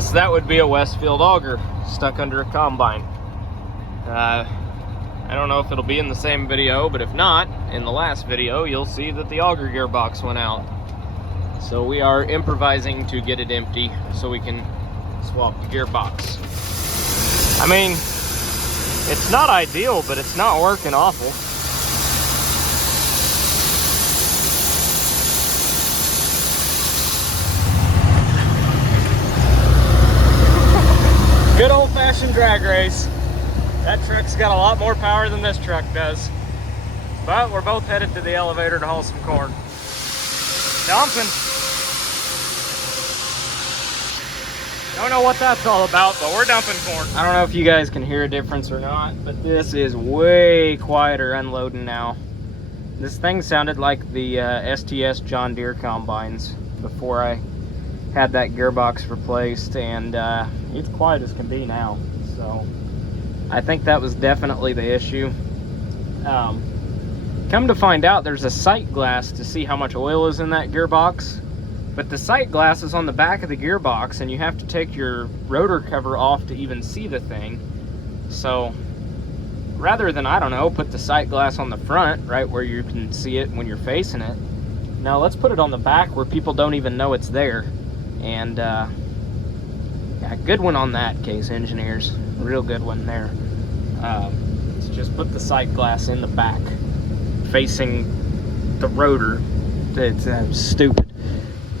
guess that would be a Westfield auger stuck under a combine. I don't know if it'll be in the same video, but if not, in the last video, you'll see that the auger gearbox went out. So we are improvising to get it empty so we can swap the gearbox. I mean, it's not ideal, but it's not working awful. Good old-fashioned drag race. That truck's got a lot more power than this truck does. But we're both headed to the elevator to haul some corn. Dumping. Don't know what that's all about, but we're dumping corn. I don't know if you guys can hear a difference or not, but this is way quieter unloading now. This thing sounded like the STS John Deere combines before I had that gearbox replaced, and it's quiet as can be now. So I think that was definitely the issue. Come to find out, there's a sight glass to see how much oil is in that gearbox, but the sight glass is on the back of the gearbox, and you have to take your rotor cover off to even see the thing. So rather than, I don't know, put the sight glass on the front, right where you can see it when you're facing it, now let's put it on the back where people don't even know it's there. And yeah, good one on that, Case Engineers. Real good one there. Let's just put the sight glass in the back, facing the rotor. It's stupid.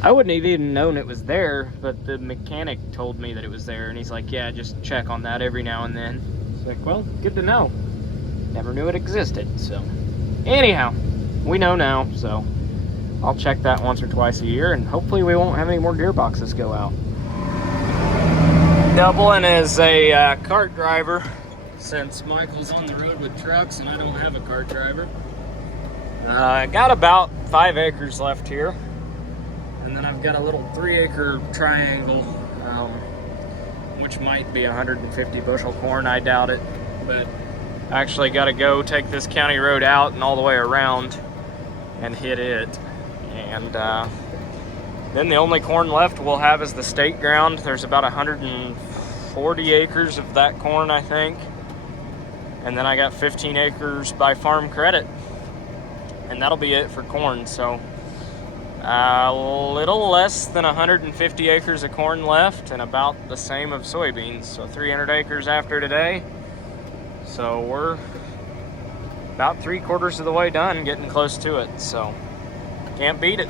I wouldn't have even known it was there, but the mechanic told me that it was there, and he's like, yeah, just check on that every now and then. It's like, well, good to know. Never knew it existed. So anyhow, we know now, so I'll check that once or twice a year, and hopefully we won't have any more gearboxes go out. Doubling as a cart driver, since Michael's on the road with trucks and I don't have a cart driver. I got about 5 acres left here, and then I've got a little 3-acre triangle, which might be 150 bushel corn. I doubt it, but I actually got to go take this county road out and all the way around and hit it. And then the only corn left we'll have is the state ground. There's about 140 acres of that corn, I think. And then I got 15 acres by farm credit. And that'll be it for corn. So a little less than 150 acres of corn left, and about the same of soybeans. So 300 acres after today. So we're about 3/4 of the way done, getting close to it. So can't beat it.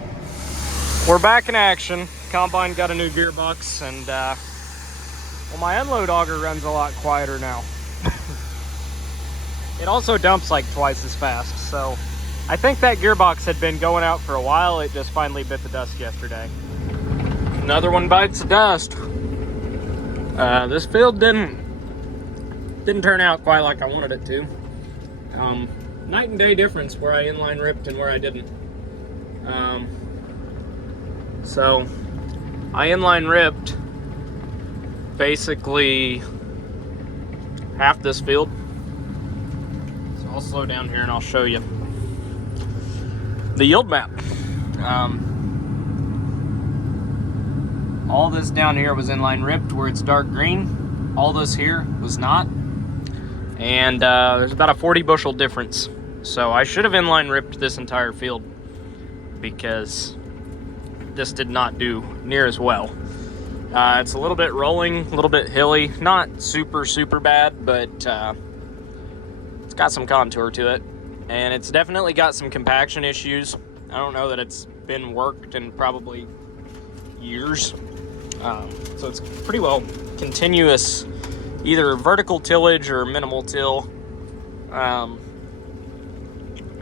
We're back in action. Combine got a new gearbox, and well, my unload auger runs a lot quieter now. It also dumps like twice as fast, so I think that gearbox had been going out for a while. It just finally bit the dust yesterday. Another one bites the dust. This field didn't turn out quite like I wanted it to. Night and day difference where I inline ripped and where I didn't. So I inline ripped basically half this field. So I'll slow down here and I'll show you the yield map. All this down here was inline ripped where it's dark green. All this here was not. And there's about a 40 bushel difference. So I should have inline ripped this entire field, because this did not do near as well. It's a little bit rolling, a little bit hilly, not super bad, but it's got some contour to it, and it's definitely got some compaction issues. I don't know that it's been worked in probably years, so it's pretty well continuous, either vertical tillage or minimal till.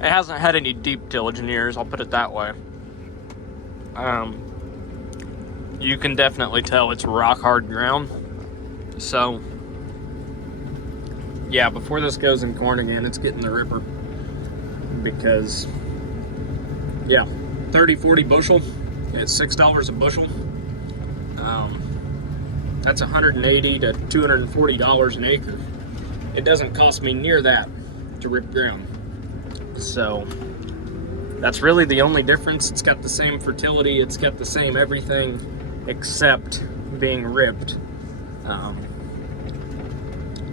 It hasn't had any deep tillage in years, I'll put it that way. You can definitely tell it's rock hard ground. So yeah, before this goes in corn again, it's getting the ripper, because yeah, 30-40 bushel at $6 a bushel. That's $180 to $240 an acre. It doesn't cost me near that to rip ground. So that's really the only difference. It's got the same fertility, it's got the same everything, except being ripped.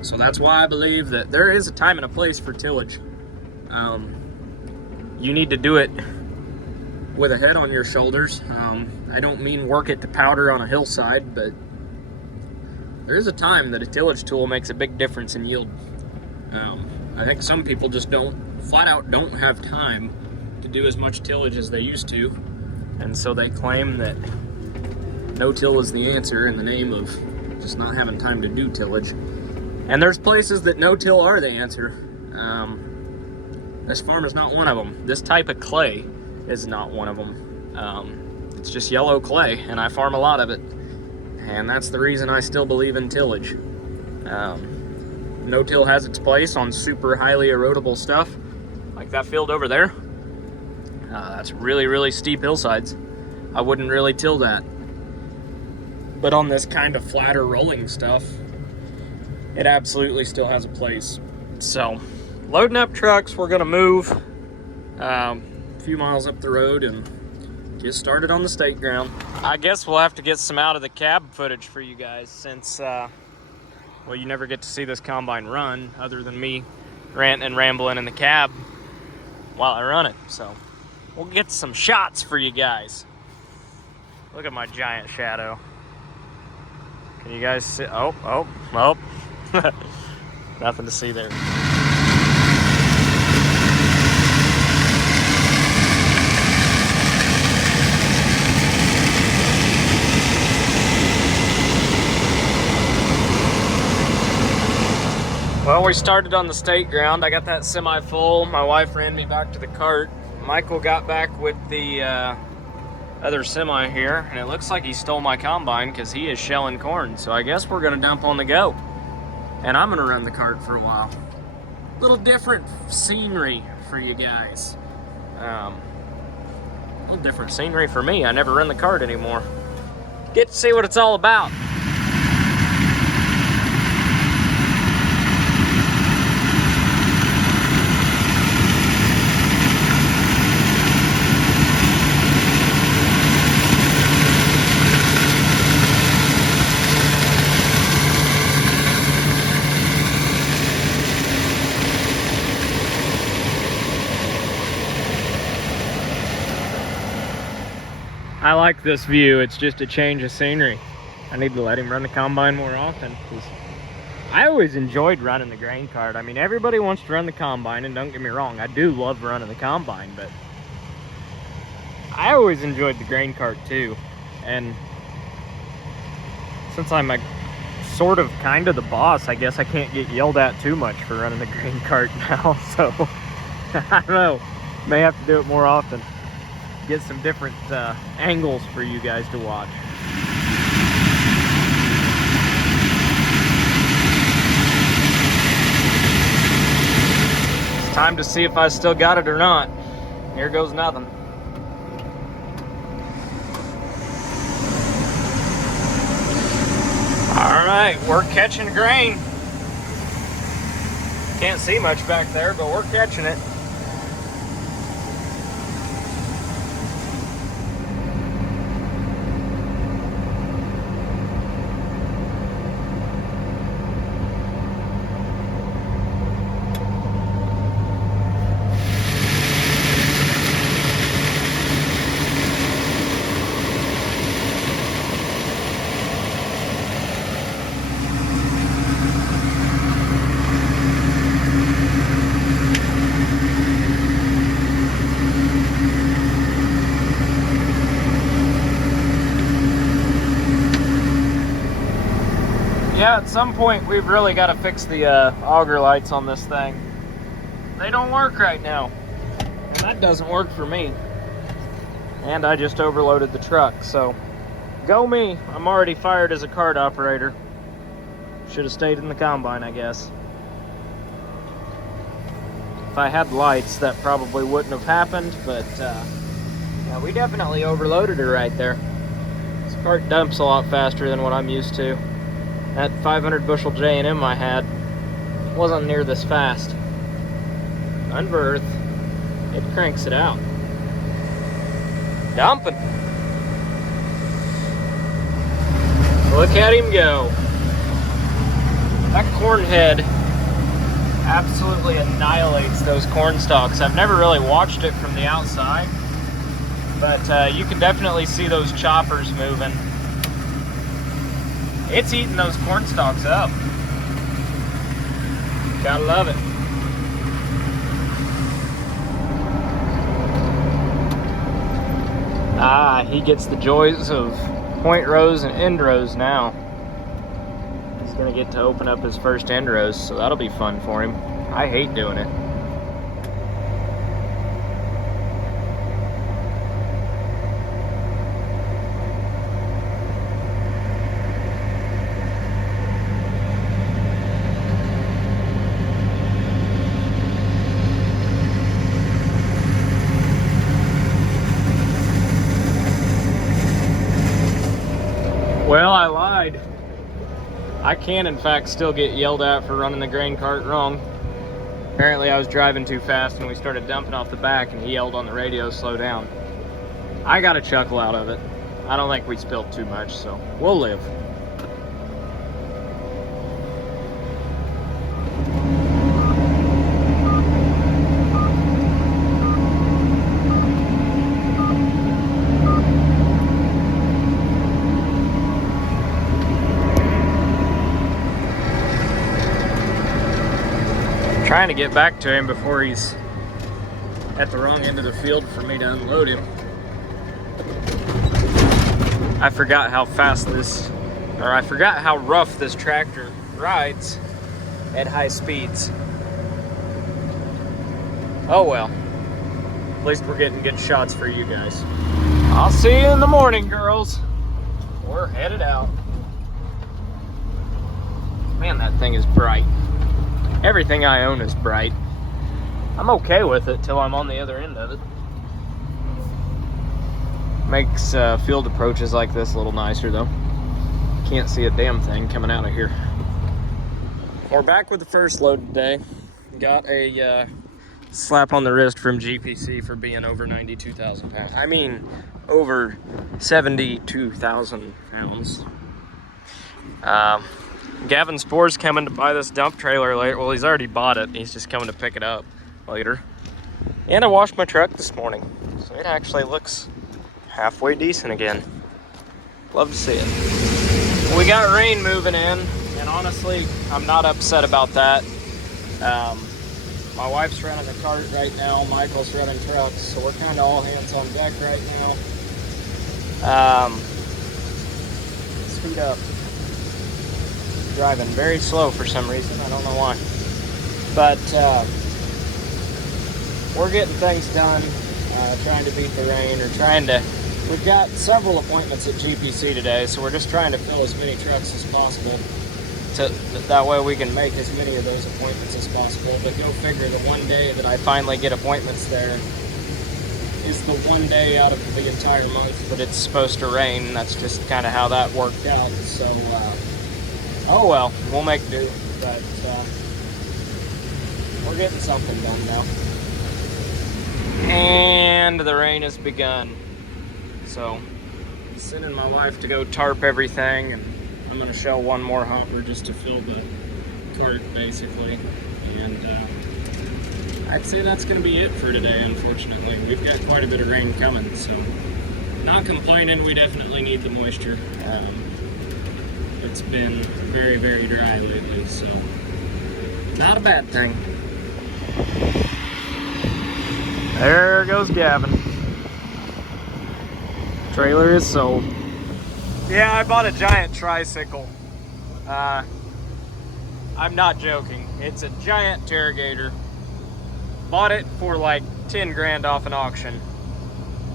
So that's why I believe that there is a time and a place for tillage. You need to do it with a head on your shoulders. I don't mean work it to powder on a hillside, but there is a time that a tillage tool makes a big difference in yield. I think some people just flat out don't have time to do as much tillage as they used to, and so they claim that no-till is the answer in the name of just not having time to do tillage. And there's places that no-till are the answer. This farm is not one of them. This type of clay is not one of them. It's just yellow clay, and I farm a lot of it. And that's the reason I still believe in tillage. No-till has its place on super highly erodible stuff, like that field over there. That's really, really steep hillsides. I wouldn't really till that. But on this kind of flatter rolling stuff, it absolutely still has a place. So, loading up trucks, we're gonna move a few miles up the road and get started on the state ground. I guess we'll have to get some out of the cab footage for you guys, since, well, you never get to see this combine run other than me ranting and rambling in the cab while I run it. So, we'll get some shots for you guys. Look at my giant shadow. Can you guys see? Oh. Nothing to see there. Well, we started on the state ground. I got that semi full. My wife ran me back to the cart. Michael got back with the other semi here, and it looks like he stole my combine because he is shelling corn. So I guess we're gonna dump on the go, and I'm gonna run the cart for a while. Little different scenery for you guys. A little different scenery for me. I never run the cart anymore. Get to see what it's all about. I like this view. It's just a change of scenery. I need to let him run the combine more often, because I always enjoyed running the grain cart. I mean, everybody wants to run the combine, and don't get me wrong, I do love running the combine, but I always enjoyed the grain cart too. And since I'm sort of kind of the boss, I guess I can't get yelled at too much for running the grain cart now. So I don't know, may have to do it more often. Get some different angles for you guys to watch. It's time to see if I still got it or not. Here goes nothing. All right, we're catching grain. Can't see much back there, but we're catching it. Yeah, at some point we've really got to fix the auger lights on this thing. They don't work right now, and that doesn't work for me. And I just overloaded the truck, so go me. I'm already fired as a cart operator. Should have stayed in the combine, I guess. If I had lights, that probably wouldn't have happened, but yeah, we definitely overloaded her right there. This cart dumps a lot faster than what I'm used to. That 500 bushel J&M I had wasn't near this fast. Unversed, it cranks it out. Dumping. Look at him go. That corn head absolutely annihilates those corn stalks. I've never really watched it from the outside, but you can definitely see those choppers moving. It's eating those corn stalks up. Gotta love it. Ah, he gets the joys of point rows and end rows now. He's gonna get to open up his first end rows, so that'll be fun for him. I hate doing it. Well, I lied. I can, in fact, still get yelled at for running the grain cart wrong. Apparently, I was driving too fast and we started dumping off the back, and he yelled on the radio, slow down. I got a chuckle out of it. I don't think we spilled too much, so we'll live. Trying to get back to him before he's at the wrong end of the field for me to unload him. I forgot how fast I forgot how rough this tractor rides at high speeds. Oh well, at least we're getting good shots for you guys. I'll see you in the morning, girls. We're headed out. Man, that thing is bright. Everything I own is bright. I'm okay with it till I'm on the other end of it. Makes field approaches like this a little nicer though. Can't see a damn thing coming out of here. We're back with the first load today. Got a slap on the wrist from GPC for being over 92,000 pounds. I mean, over 72,000 pounds. Gavin Spore's coming to buy this dump trailer later. Well, he's already bought it. He's just coming to pick it up later. And I washed my truck this morning, so it actually looks halfway decent again. Love to see it. We got rain moving in, and honestly, I'm not upset about that. My wife's running the cart right now. Michael's running trucks, so we're kind of all hands on deck right now. Speed up. Driving very slow for some reason. I don't know why. But we're getting things done, trying to beat the rain, or we've got several appointments at GPC today, so we're just trying to fill as many trucks as possible. That way we can make as many of those appointments as possible. But go figure, the one day that I finally get appointments there is the one day out of the entire month that it's supposed to rain. That's just kind of how that worked out. So, oh well, we'll make do, but we're getting something done now. And the rain has begun. So, sending my wife to go tarp everything, and I'm going to shell one more hopper just to fill the cart, basically. And I'd say that's going to be it for today, unfortunately. We've got quite a bit of rain coming, so not complaining. We definitely need the moisture. It's been very, very dry lately, so not a bad thing. There goes Gavin. Trailer is sold. Yeah, I bought a giant tricycle. I'm not joking. It's a giant Terragator. Bought it for like 10 grand off an auction.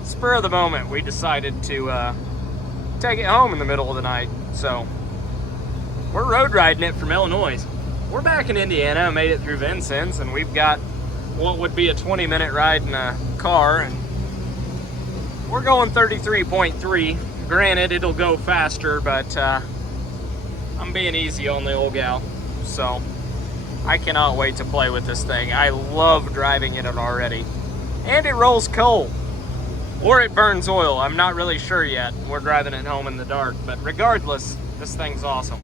Spur of the moment, we decided to take it home in the middle of the night, so we're road riding it from Illinois. We're back in Indiana, made it through Vincennes, and we've got what would be a 20-minute ride in a car, and we're going 33.3. Granted, it'll go faster, but I'm being easy on the old gal, so I cannot wait to play with this thing. I love driving it already. And it rolls coal, or it burns oil. I'm not really sure yet. We're driving it home in the dark, but regardless, This thing's awesome.